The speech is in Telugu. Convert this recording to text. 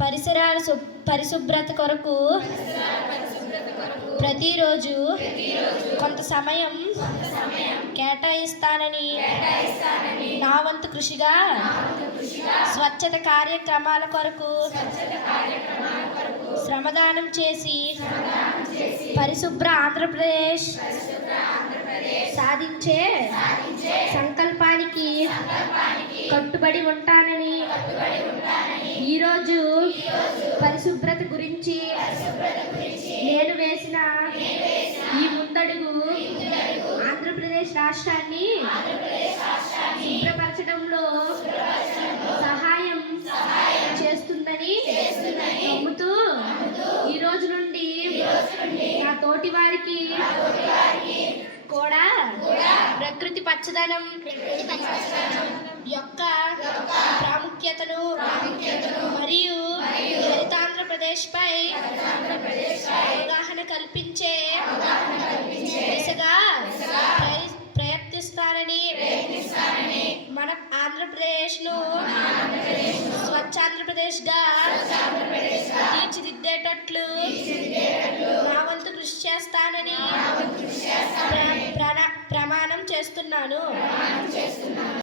పరిసరాల పరిశుభ్రత కొరకు ప్రతిరోజు కొంత సమయం కేటాయిస్తానని నా వంతు కృషిగా స్వచ్ఛత కార్యక్రమాల కొరకు శ్రమదానం చేసి పరిశుభ్ర ఆంధ్రప్రదేశ్ సాధించే సంకల్పానికి కట్టుబడి ఉంటానని ఈరోజు పరిశుభ్రత గురించి నేను వేసిన ఈ ముందడుగు ఆంధ్రప్రదేశ్ రాష్ట్రాన్ని శుభ్రపరచడంలో సహాయం చేస్తుందని నమ్ముతూ ఈ రోజు నుండి నా తోటి వారికి కూడా ప్రకృతి పచ్చదనం యొక్క ప్రాముఖ్యతను మరియు హరితాంధ్రప్రదేశ్పై అవగాహన కల్పించే దిశగా ప్రయత్నిస్తానని మన ఆంధ్రప్రదేశ్ను స్వచ్ఛాంధ్రప్రదేశ్గా తీర్చిదిద్దేటట్లు నా వంతు కృషి చేస్తానని ప్రమాణం చేస్తున్నాను.